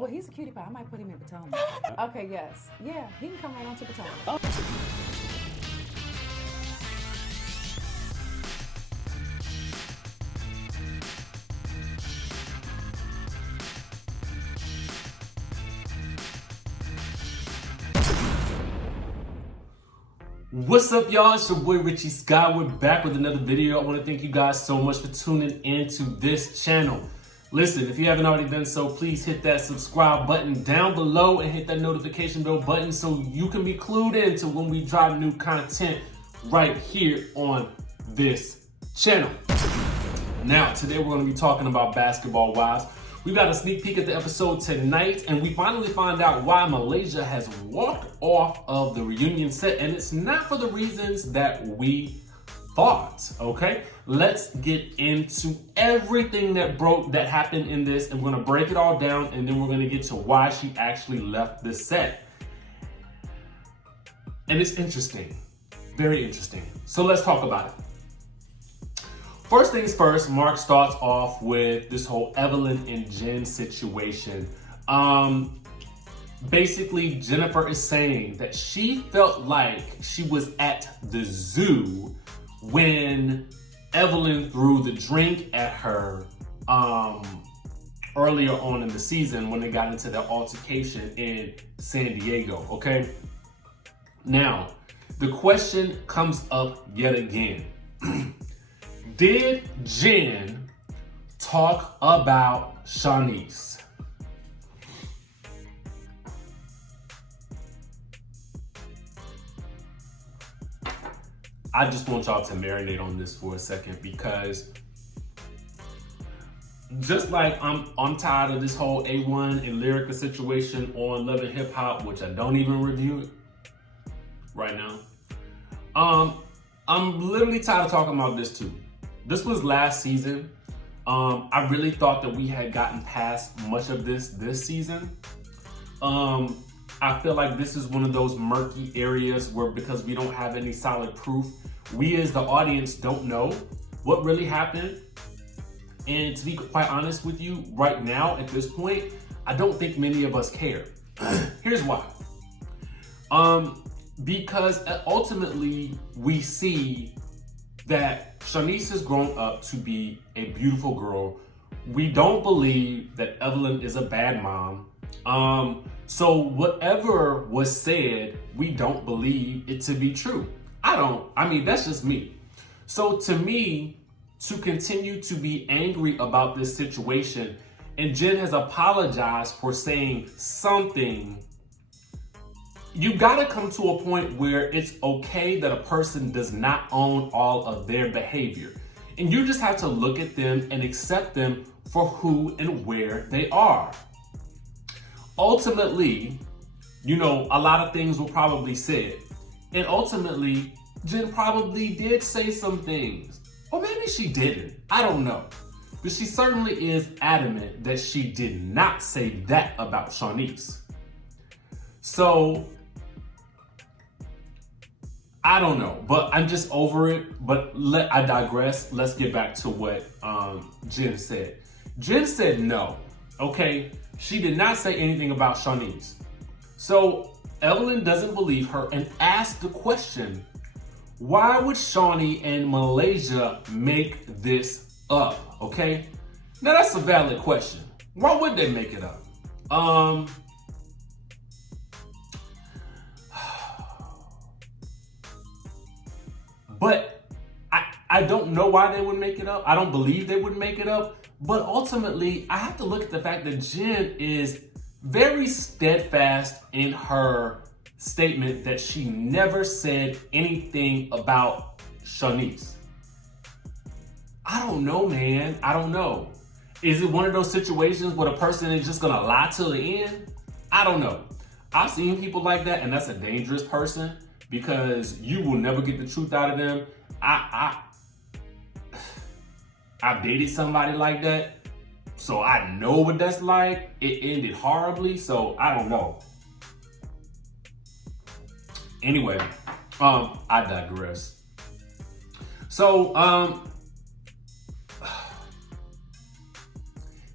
Well, he's a cutie pie. I might put him in Potomac. Okay, yes. Yeah, he can come right on to Potomac. What's up, y'all? It's your boy Richie Scott. We're back with another video. I want to thank you guys so much for tuning into this channel. Listen, if you haven't already done so, please hit that subscribe button down below and hit that notification bell button so you can be clued in to when we drop new content right here on this channel. Now, today we're going to be talking about Basketball Wives. We got a sneak peek at the episode tonight, and we finally find out why Malaysia has walked off of the reunion set, and it's not for the reasons that we thought, okay? Let's get into everything that happened in this, and we're gonna break it all down, and then we're gonna get to why she actually left the set. And it's interesting, very interesting. So let's talk about it. First things first, Mark starts off with this whole Evelyn and Jen situation. Basically, Jennifer is saying that she felt like she was at the zoo when Evelyn threw the drink at her earlier on in the season when they got into their altercation in San Diego, okay? Now, the question comes up yet again. Did Jen talk about Shanice? I just want y'all to marinate on this for a second, because just like I'm tired of this whole A1 and Lyrica situation on Love and Hip Hop, which I don't even review it right now. I'm literally tired of talking about this too. This was last season. I really thought that we had gotten past much of this season. I feel like this is one of those murky areas where, because we don't have any solid proof, we as the audience don't know what really happened. And to be quite honest with you, right now at this point, I don't think many of us care. Here's why. Because ultimately we see that Shanice has grown up to be a beautiful girl. We don't believe that Evelyn is a bad mom. So whatever was said, we don't believe it to be true. I mean, that's just me. So to me, to continue to be angry about this situation, and Jen has apologized for saying something, you gotta come to a point where it's okay that a person does not own all of their behavior. And you just have to look at them and accept them for who and where they are. Ultimately, you know, a lot of things were probably said. And ultimately, Jen probably did say some things. Or maybe she didn't. I don't know. But she certainly is adamant that she did not say that about Shanice. So, I don't know, but I'm just over it. But I digress. Let's get back to what Jen said. Jen said no, okay? She did not say anything about Shanice. So Evelyn doesn't believe her and asked the question, why would Shawnee and Malaysia make this up, okay? Now that's a valid question. Why would they make it up? But I don't know why they would make it up. I don't believe they would make it up. But ultimately, I have to look at the fact that Jen is very steadfast in her statement that she never said anything about Shanice. I don't know, man. I don't know. Is it one of those situations where the person is just gonna lie till the end? I don't know. I've seen people like that, and that's a dangerous person, because you will never get the truth out of them. I've dated somebody like that, so I know what that's like. It ended horribly, so I don't know. Anyway, I digress. So,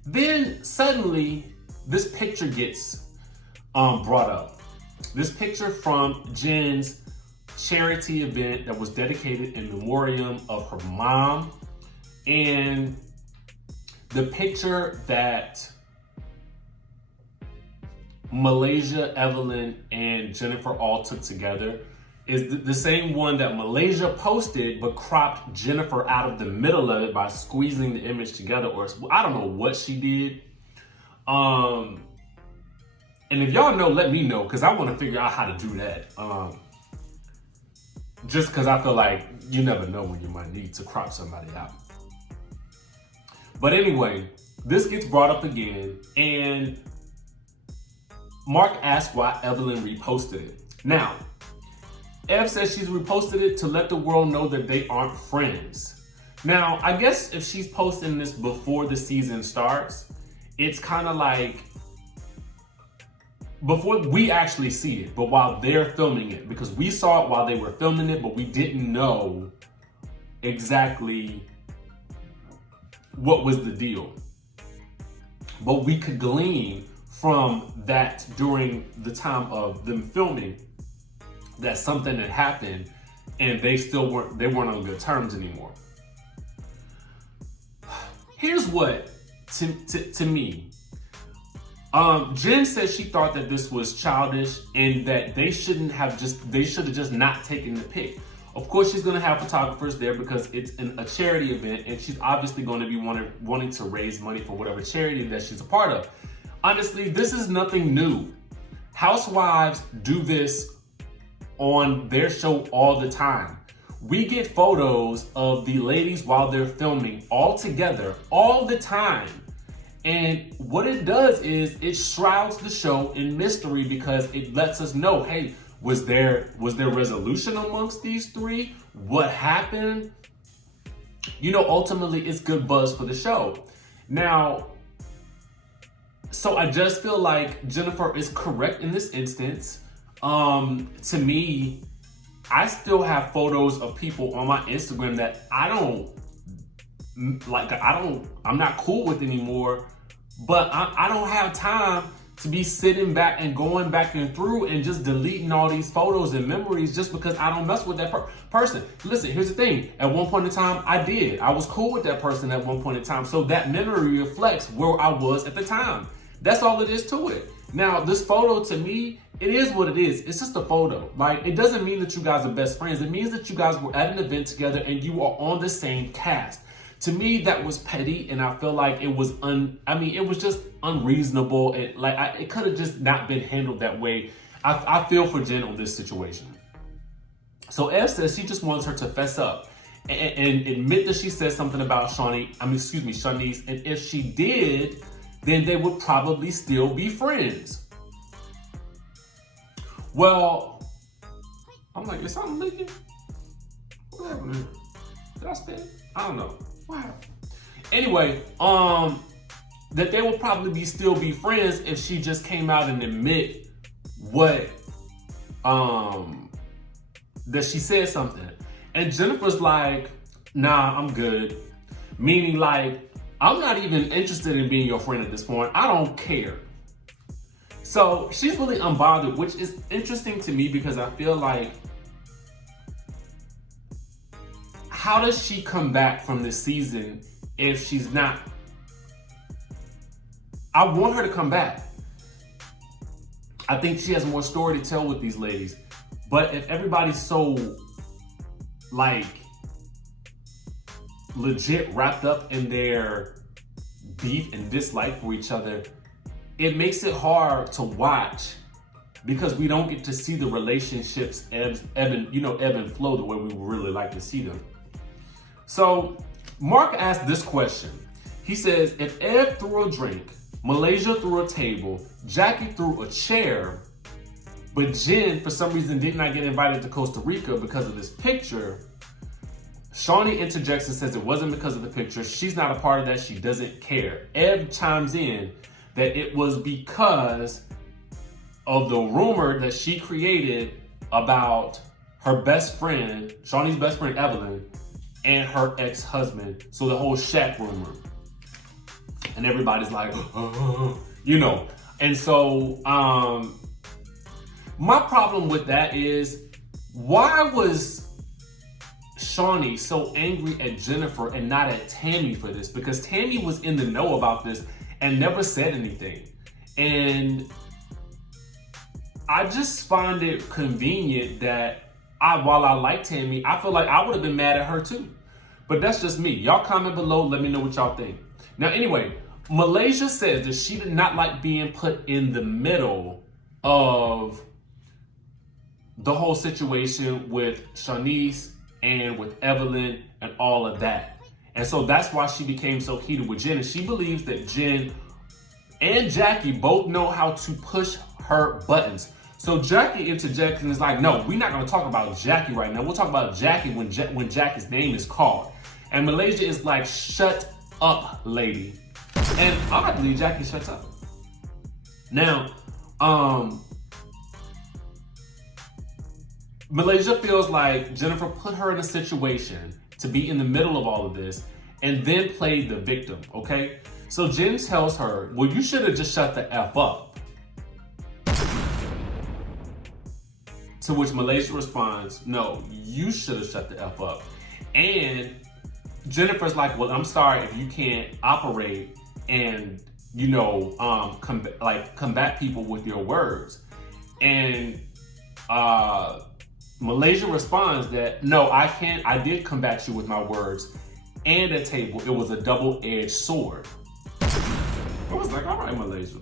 then suddenly this picture gets brought up. This picture from Jen's charity event that was dedicated in memoriam of her mom, and the picture that Malaysia, Evelyn, and Jennifer all took together is the same one that Malaysia posted, but cropped Jennifer out of the middle of it by squeezing the image together, or I don't know what she did. And if y'all know, let me know, because I want to figure out how to do that. Just because I feel like you never know when you might need to crop somebody out. But anyway, this gets brought up again, and Mark asked why Evelyn reposted it. Now, Ev says she's reposted it to let the world know that they aren't friends. Now, I guess if she's posting this before the season starts, it's kind of like before we actually see it, but while they're filming it, because we saw it while they were filming it, but we didn't know exactly what was the deal. But we could glean from that during the time of them filming that something had happened and they weren't on good terms anymore. Here's what, to me, Jen said she thought that this was childish and that they should have just not taken the pic. Of course, she's gonna have photographers there because it's a charity event, and she's obviously going to be wanting to raise money for whatever charity that she's a part of. Honestly, this is nothing new. Housewives do this on their show all the time. We get photos of the ladies while they're filming all together all the time. And what it does is it shrouds the show in mystery because it lets us know, hey, was there resolution amongst these three? What happened? You know, ultimately it's good buzz for the show. Now, so I just feel like Jennifer is correct in this instance. To me, I still have photos of people on my Instagram that I'm not cool with anymore, but I don't have time to be sitting back and going back and through and just deleting all these photos and memories just because I don't mess with that person. Listen, here's the thing. At one point in time, I was cool with that person at one point in time. So that memory reflects where I was at the time. That's all it is to it. Now, this photo to me, it is what it is. It's just a photo. Like, it doesn't mean that you guys are best friends. It means that you guys were at an event together and you are on the same cast. To me, that was petty, and I feel like it was it was just unreasonable. It could have just not been handled that way. I feel for Jen on this situation. So Ev says she just wants her to fess up and admit that she said something about Shanice, and if she did, then they would probably still be friends. Well, I'm like, is something leaking? What happened here? Did I spin? I don't know. Wow. Anyway, that they will probably still be friends if she just came out and admit what, that she said something. And Jennifer's like, nah, I'm good. Meaning like, I'm not even interested in being your friend at this point. I don't care. So she's really unbothered, which is interesting to me because I feel like, how does she come back from this season if she's not? I want her to come back. I think she has more story to tell with these ladies. But if everybody's so, like, legit wrapped up in their beef and dislike for each other, it makes it hard to watch because we don't get to see the relationships ebb and flow the way we would really like to see them. So Mark asked this question. He says, if Ed threw a drink, Malaysia threw a table, Jackie threw a chair, but Jen, for some reason, did not get invited to Costa Rica because of this picture, Shawnee interjects and says it wasn't because of the picture. She's not a part of that. She doesn't care. Ed chimes in that it was because of the rumor that she created about her best friend, Shawnee's best friend, Evelyn, and her ex-husband. So the whole Shaq rumor. And everybody's like, you know, And so, my problem with that is, why was Shawnee so angry at Jennifer and not at Tammy for this? Because Tammy was in the know about this and never said anything. And I just find it convenient that while I like Tammy, I feel like I would have been mad at her too. But that's just me. Y'all comment below, let me know what y'all think. Now anyway, Malaysia says that she did not like being put in the middle of the whole situation with Shanice and with Evelyn and all of that. And so that's why she became so heated with Jen. And she believes that Jen and Jackie both know how to push her buttons. So Jackie interjects and is like, no, we're not gonna talk about Jackie right now. We'll talk about Jackie when Jackie's name is called. And Malaysia is like, shut up, lady. And oddly, Jackie shuts up. Now, Malaysia feels like Jennifer put her in a situation to be in the middle of all of this and then played the victim, okay? So Jen tells her, well, you should have just shut the F up. To which Malaysia responds, no, you should have shut the F up. And Jennifer's like, well, I'm sorry if you can't operate and, you know, combat people with your words. And Malaysia responds that, no, I can't. I did combat you with my words and a table. It was a double-edged sword. I was like, all right, Malaysia,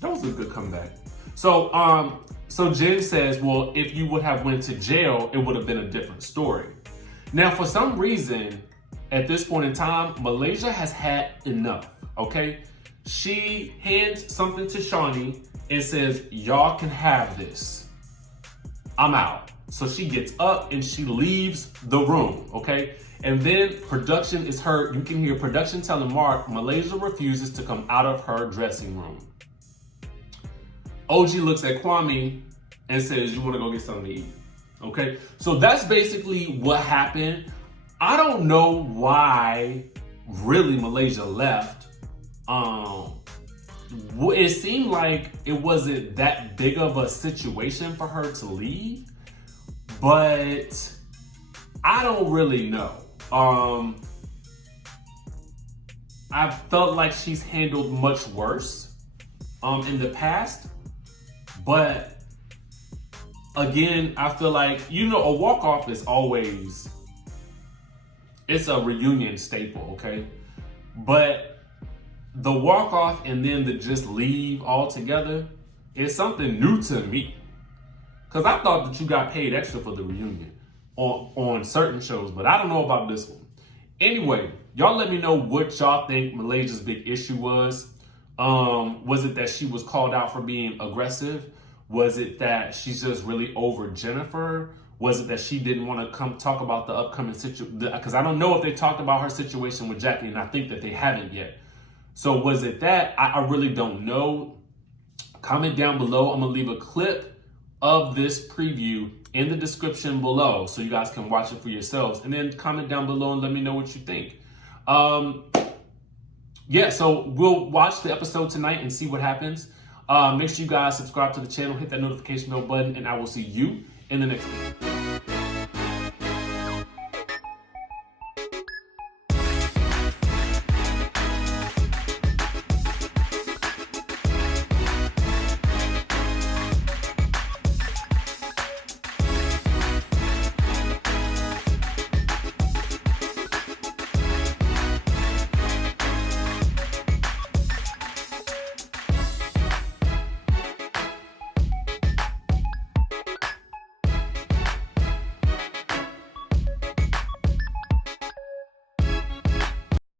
that was a good comeback. So, so Jen says, well, if you would have went to jail, it would have been a different story. Now, for some reason, at this point in time, Malaysia has had enough, okay? She hands something to Shawnee and says, y'all can have this. I'm out. So she gets up and she leaves the room, okay? And then production is heard. You can hear production telling Mark, Malaysia refuses to come out of her dressing room. OG looks at Kwame and says, you wanna go get something to eat, okay? So that's basically what happened. I don't know why really Malaysia left. It seemed like it wasn't that big of a situation for her to leave, but I don't really know. I felt like she's handled much worse in the past, but again, I feel like, you know, a walk-off is always, it's a reunion staple, okay? But the walk-off and then the just leave altogether is something new to me. Because I thought that you got paid extra for the reunion on certain shows, but I don't know about this one. Anyway, y'all let me know what y'all think Malaysia's big issue was. Was it that she was called out for being aggressive? Was it that she's just really over Jennifer? Was it that she didn't want to come talk about the upcoming situation? Because I don't know if they talked about her situation with Jackie, and I think that they haven't yet. So was it that? I really don't know. Comment down below. I'm going to leave a clip of this preview in the description below so you guys can watch it for yourselves. And then comment down below and let me know what you think. Yeah, so we'll watch the episode tonight and see what happens. Make sure you guys subscribe to the channel, hit that notification bell button, and I will see you in the next one.